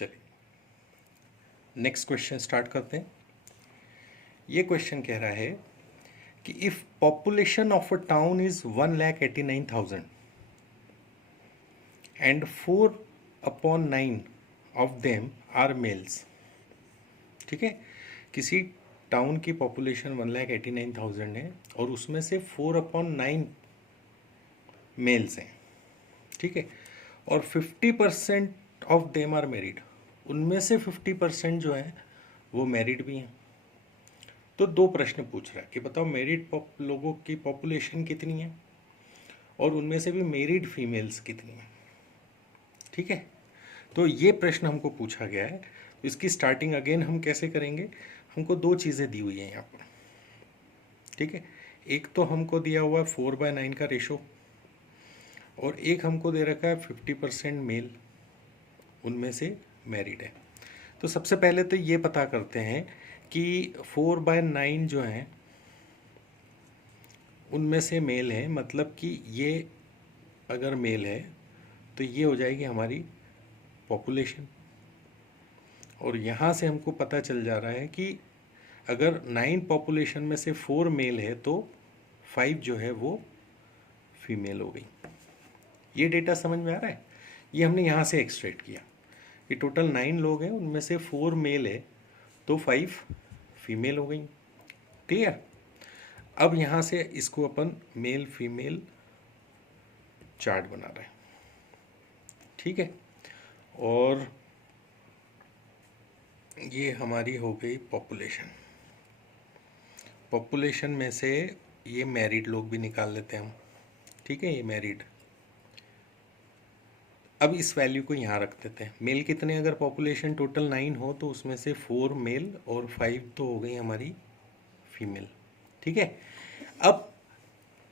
चलिए next question start करते हैं। ये क्वेश्चन कह रहा है कि if population of a town is 1,89,000 and 4/9 of them are males. ठीक है, किसी टाउन की पॉपुलेशन 1,89,000 है और उसमें से 4/9 मेल्स हैं। ठीक है, और 50% ऑफ देम आर मैरिड। उनमें से 50% जो है वो मैरिड भी हैं। तो दो प्रश्न पूछ रहा है कि बताओ मैरिड लोगों की पॉपुलेशन कितनी है और उनमें से भी मैरिड फीमेल्स कितनी है। ठीक है, तो ये प्रश्न हमको पूछा गया है। तो इसकी स्टार्टिंग अगेन हम कैसे करेंगे, हमको दो चीज़ें दी हुई हैं यहाँ पर। ठीक है, एक तो हमको दिया हुआ है 4/9 का रेशो और एक हमको दे रखा है 50% मेल, उनमें से मैरिड है। तो सबसे पहले तो ये पता करते हैं कि 4/9 जो हैं उनमें से मेल है, मतलब कि ये अगर मेल है तो ये हो जाएगी हमारी पॉपुलेशन। और यहाँ से हमको पता चल जा रहा है कि अगर 9 पॉपुलेशन में से 4 मेल है तो 5 जो है वो फीमेल हो गई। ये डेटा समझ में आ रहा है। ये हमने यहाँ से एक्सट्रैक्ट किया कि टोटल 9 लोग हैं, उनमें से 4 मेल है तो 5 फीमेल हो गई। क्लियर। अब यहाँ से इसको अपन मेल फीमेल चार्ट बना रहे हैं। ठीक है, और ये हमारी हो गई पॉपुलेशन। पॉपुलेशन में से ये मैरिड लोग भी निकाल लेते हैं हम। ठीक है, ये मैरिड। अब इस वैल्यू को यहाँ रख देते हैं। मेल कितने, अगर पॉपुलेशन टोटल 9 हो तो उसमें से 4 मेल और 5 तो हो गई हमारी फीमेल। ठीक है, अब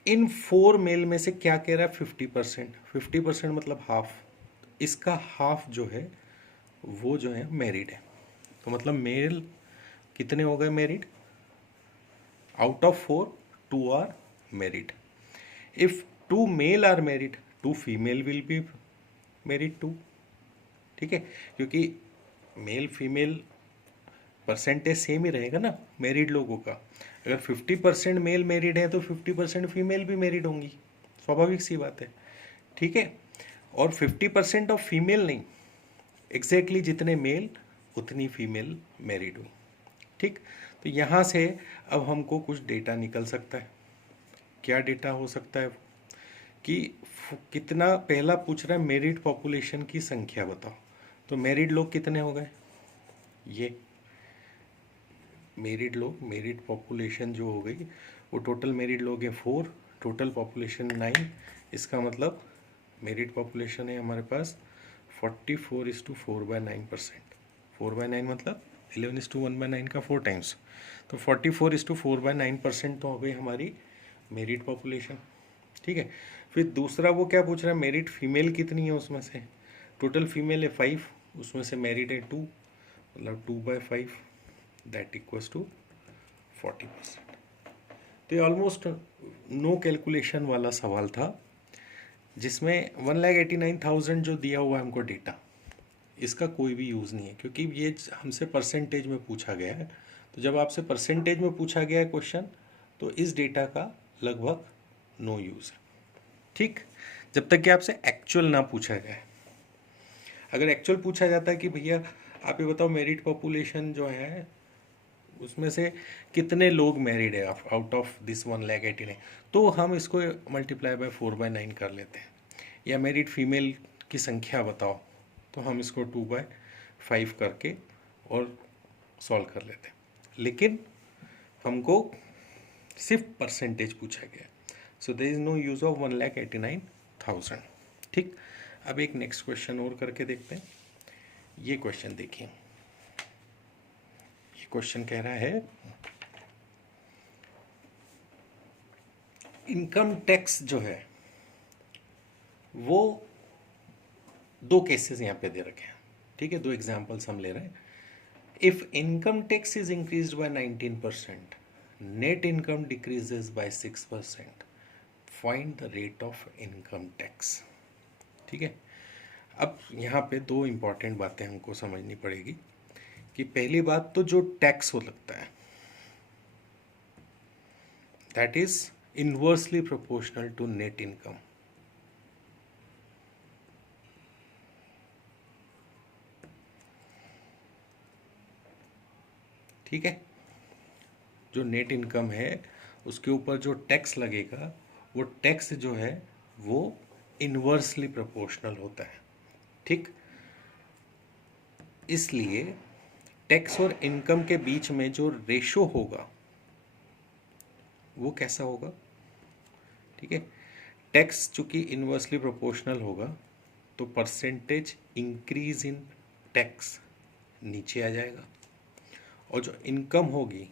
इन 4 मेल में से क्या कह रहा है, 50%। 50% मतलब हाफ। इसका हाफ जो है वो जो है मैरिड है। तो मतलब मेल कितने हो गए married, out of 4 2 are married. If 2 male are married 2 female will be married too. ठीक है, क्योंकि मेल फीमेल परसेंटेज सेम ही रहेगा ना मैरिड लोगों का। अगर 50% मेल मैरिड है तो 50% फीमेल भी मैरिड होंगी, स्वाभाविक सी बात है। ठीक है, और 50% ऑफ फीमेल नहीं, एग्जैक्टली जितने मेल उतनी फीमेल मैरिड हुई। ठीक, तो यहाँ से अब हमको कुछ डेटा निकल सकता है। क्या डेटा हो सकता है कि कितना, पहला पूछ रहा है मैरिड पॉपुलेशन की संख्या बताओ। तो मैरिड लोग कितने हो गए, ये मैरिड लोग, मैरिड पॉपुलेशन जो हो गई वो टोटल मैरिड लोग हैं 4, टोटल पॉपुलेशन 9। इसका मतलब मैरिड पॉपुलेशन है हमारे पास 44:4/9%। 4/9 मतलब 11:1/9 का 4 टाइम्स, तो 44:4/9% तो हो गई हमारी मैरिड पॉपुलेशन। ठीक है, फिर दूसरा वो क्या पूछ रहा है, मैरिड फीमेल कितनी है उसमें से। टोटल फीमेल है 5, उसमें से मैरिड है 2, मतलब 2/5 दैट इक्वल्स टू 40%। तो ये ऑलमोस्ट नो कैलकुलेशन वाला सवाल था, जिसमें 1,89,000 जो दिया हुआ है हमको डेटा, इसका कोई भी यूज़ नहीं है क्योंकि ये हमसे परसेंटेज में पूछा गया है। तो जब आपसे परसेंटेज में पूछा गया है क्वेश्चन तो इस डेटा का लगभग नो यूज़ है। ठीक, जब तक कि आपसे एक्चुअल ना पूछा जाए। अगर एक्चुअल पूछा जाता है कि भैया आप ये बताओ मैरिड पॉपुलेशन जो है उसमें से कितने लोग मैरिड है आउट ऑफ दिस 1,89,000, तो हम इसको मल्टीप्लाई बाय 4/9 कर लेते हैं। या मैरिड फीमेल की संख्या बताओ तो हम इसको 2/5 करके और सॉल्व कर लेते हैं। लेकिन हमको सिर्फ परसेंटेज पूछा गया, so there is no use of 1,89,000। ठीक, अब एक नेक्स्ट क्वेश्चन और करके देखते हैं। ये क्वेश्चन देखिए, ये क्वेश्चन कह रहा है इनकम टैक्स जो है वो दो केसेस यहाँ पे दे रखे हैं। ठीक है, दो एग्जांपल्स हम ले रहे हैं। If income tax is increased by 19%, net income decreases by 6%, find the rate of income tax. ठीक है, अब यहाँ पे दो इम्पॉर्टेंट बातें हमको समझनी पड़ेगी कि पहली बात तो जो टैक्स हो लगता है that is inversely proportional to net income. ठीक है, जो नेट इनकम है उसके ऊपर जो टैक्स लगेगा वो टैक्स जो है वो इनवर्सली प्रोपोर्शनल होता है। ठीक, इसलिए टैक्स और इनकम के बीच में जो रेशो होगा वो कैसा होगा? ठीक है, टैक्स चूंकि इनवर्सली प्रोपोर्शनल होगा तो परसेंटेज इंक्रीज इन टैक्स नीचे आ जाएगा, और जो इनकम होगी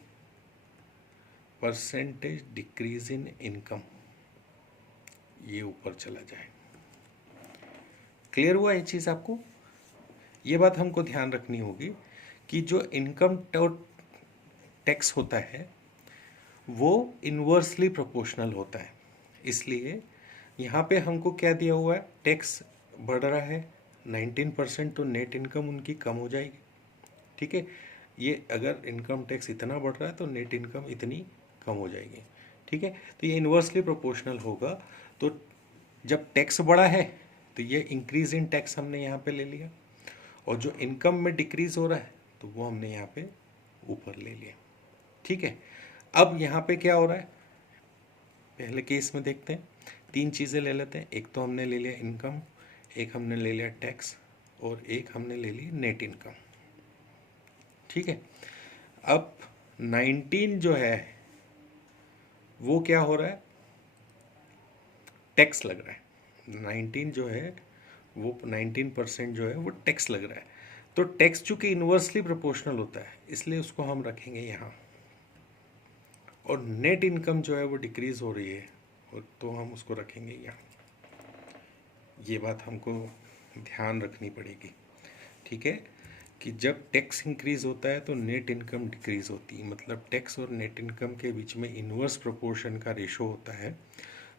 परसेंटेज डिक्रीज इन इनकम ये ऊपर चला जाएगा। क्लियर हुआ ये चीज़ आपको? ये बात हमको ध्यान रखनी होगी कि जो इनकम टैक्स होता है वो इनवर्सली प्रोपोर्शनल होता है। इसलिए यहाँ पे हमको क्या दिया हुआ है, टैक्स बढ़ रहा है 19%, तो नेट इनकम उनकी कम हो जाएगी। ठीक है, ये अगर इनकम टैक्स इतना बढ़ रहा है तो नेट इनकम इतनी कम हो जाएगी। ठीक है, तो ये इनवर्सली प्रोपोर्शनल होगा। तो जब टैक्स बढ़ा है तो ये इंक्रीज इन टैक्स हमने यहाँ पे ले लिया, और जो इनकम में डिक्रीज हो रहा है तो वो हमने यहाँ पे ऊपर ले लिया। ठीक है, अब यहाँ पे क्या हो रहा है, पहले केस में देखते हैं, तीन चीज़ें ले लेते हैं। एक तो हमने ले लिया इनकम, एक हमने ले लिया टैक्स, और एक हमने ले ली नेट इनकम। ठीक है, अब 19 जो है वो क्या हो रहा है, टैक्स लग रहा है। 19 जो है वो 19% जो है वो टैक्स लग रहा है। तो टैक्स चूंकि इनवर्सली प्रोपोर्शनल होता है इसलिए उसको हम रखेंगे यहाँ, और नेट इनकम जो है वो डिक्रीज हो रही है तो हम उसको रखेंगे यहाँ। ये बात हमको ध्यान रखनी पड़ेगी। ठीक है, कि जब टैक्स इंक्रीज होता है तो नेट इनकम डिक्रीज होती है, मतलब टैक्स और नेट इनकम के बीच में इन्वर्स प्रोपोर्शन का रेशो होता है।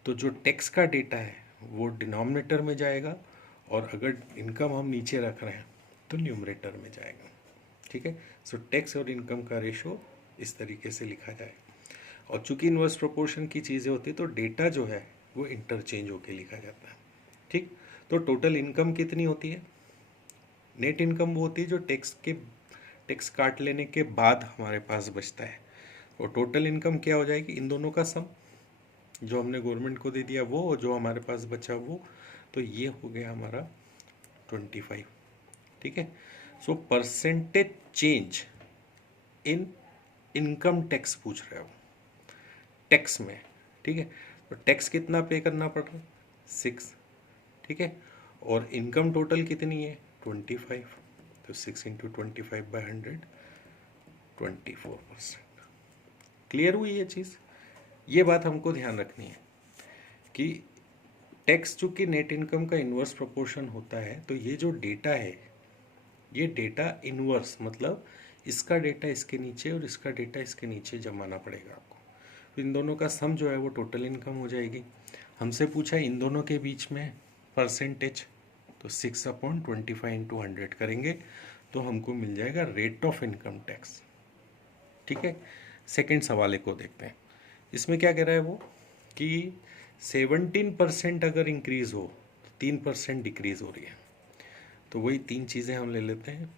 तो जो टैक्स का डेटा है वो डिनोमिनेटर में जाएगा, और अगर इनकम हम नीचे रख रहे हैं तो न्यूमरेटर में जाएगा। ठीक है, सो टैक्स और इनकम का रेशो इस तरीके से लिखा जाएगा। और चूंकि इन्वर्स प्रोपोर्शन की चीज़ें होती है तो डेटा जो है वो इंटरचेंज होके लिखा जाता है। ठीक, तो टोटल इनकम कितनी होती है, नेट इनकम वो होती है जो टैक्स काट लेने के बाद हमारे पास बचता है, और टोटल इनकम क्या हो जाएगी, इन दोनों का सम, जो हमने गवर्नमेंट को दे दिया वो और जो हमारे पास बचा वो, तो ये हो गया हमारा 25। ठीक है, so percentage change in income tax पूछ रहे हो टैक्स में। ठीक है, तो टैक्स कितना पे करना पड़ रहा है, 6। ठीक है, और इनकम टोटल कितनी है, 25, तो 6 इंटू 25/100 24%। क्लियर हुई ये चीज़? ये बात हमको ध्यान रखनी है कि टैक्स चूंकि नेट इनकम का इन्वर्स प्रोपोर्शन होता है, तो ये जो डेटा है ये डेटा इन्वर्स, मतलब इसका डेटा इसके नीचे और इसका डेटा इसके नीचे जमाना पड़ेगा आपको। तो इन दोनों का सम जो है वो टोटल इनकम हो जाएगी। हमसे पूछा इन दोनों के बीच में परसेंटेज, तो 6/25 इंटू 100 करेंगे तो हमको मिल जाएगा रेट ऑफ इनकम टैक्स। ठीक है, सेकेंड सवाल को देखते हैं। इसमें क्या कह रहा है वो कि 17% अगर इंक्रीज हो तो 3% डिक्रीज हो रही है। तो वही तीन चीज़ें हम ले लेते हैं,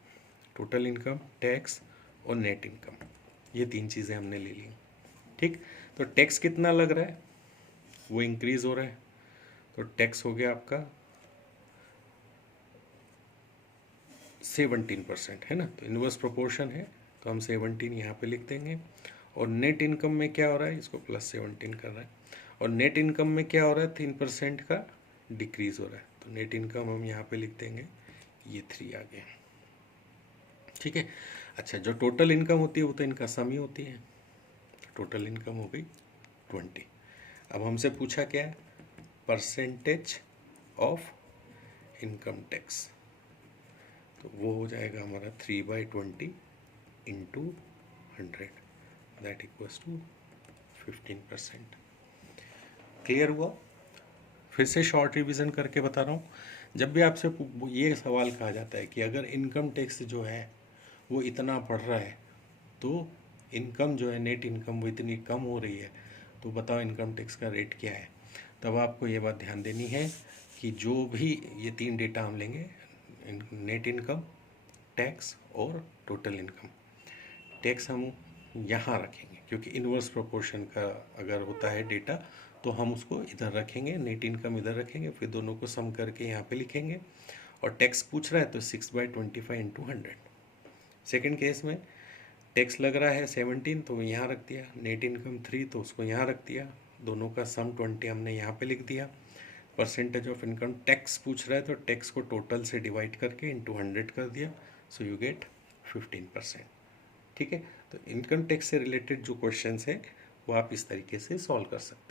टोटल इनकम, टैक्स और नेट इनकम, ये तीन चीज़ें हमने ले ली। ठीक, तो टैक्स कितना लग रहा है, वो इंक्रीज हो रहा है, तो टैक्स हो गया आपका 17%, है ना, तो इनवर्स प्रोपोर्शन है तो हम 17 यहाँ पे लिख देंगे। और नेट इनकम में क्या हो रहा है, इसको +17 कर रहा है, और नेट इनकम में क्या हो रहा है, 3% का डिक्रीज हो रहा है, तो नेट इनकम हम यहाँ पे लिख देंगे, ये 3 आ गया। ठीक है, अच्छा, जो टोटल इनकम होती है वो तो इनका सम ही होती है, टोटल इनकम हो गई 20। अब हमसे पूछा क्या है, परसेंटेज ऑफ इनकम टैक्स, तो वो हो जाएगा हमारा 3/20 into 100, that equals to 15%। Clear हुआ? फिर से शॉर्ट रिवीजन करके बता रहा हूँ। जब भी आपसे ये सवाल कहा जाता है कि अगर इनकम टैक्स जो है वो इतना बढ़ रहा है, तो इनकम जो है नेट इनकम वो इतनी कम हो रही है, तो बताओ इनकम टैक्स का रेट क्या है। तब आपको ये बात ध्यान देनी है कि जो भी ये 3 डेटा हम लेंगे, नेट इनकम, टैक्स और टोटल इनकम, टैक्स हम यहाँ रखेंगे क्योंकि इन्वर्स प्रोपोर्शन का अगर होता है डेटा तो हम उसको इधर रखेंगे, नेट इनकम इधर रखेंगे, फिर दोनों को सम करके यहाँ पे लिखेंगे। और टैक्स पूछ रहा है तो 6/25 इंटू 100। सेकेंड केस में टैक्स लग रहा है 17 तो यहाँ रख दिया, नेट इनकम 3 तो उसको यहाँ रख दिया, दोनों का सम 20 हमने यहाँ पे लिख दिया। परसेंटेज ऑफ इनकम टैक्स पूछ रहा है तो टैक्स को टोटल से डिवाइड करके इंटू 100 कर दिया, सो यू गेट 15%। ठीक है, तो इनकम टैक्स से रिलेटेड जो क्वेश्चंस है वो आप इस तरीके से सॉल्व कर सकते हैं।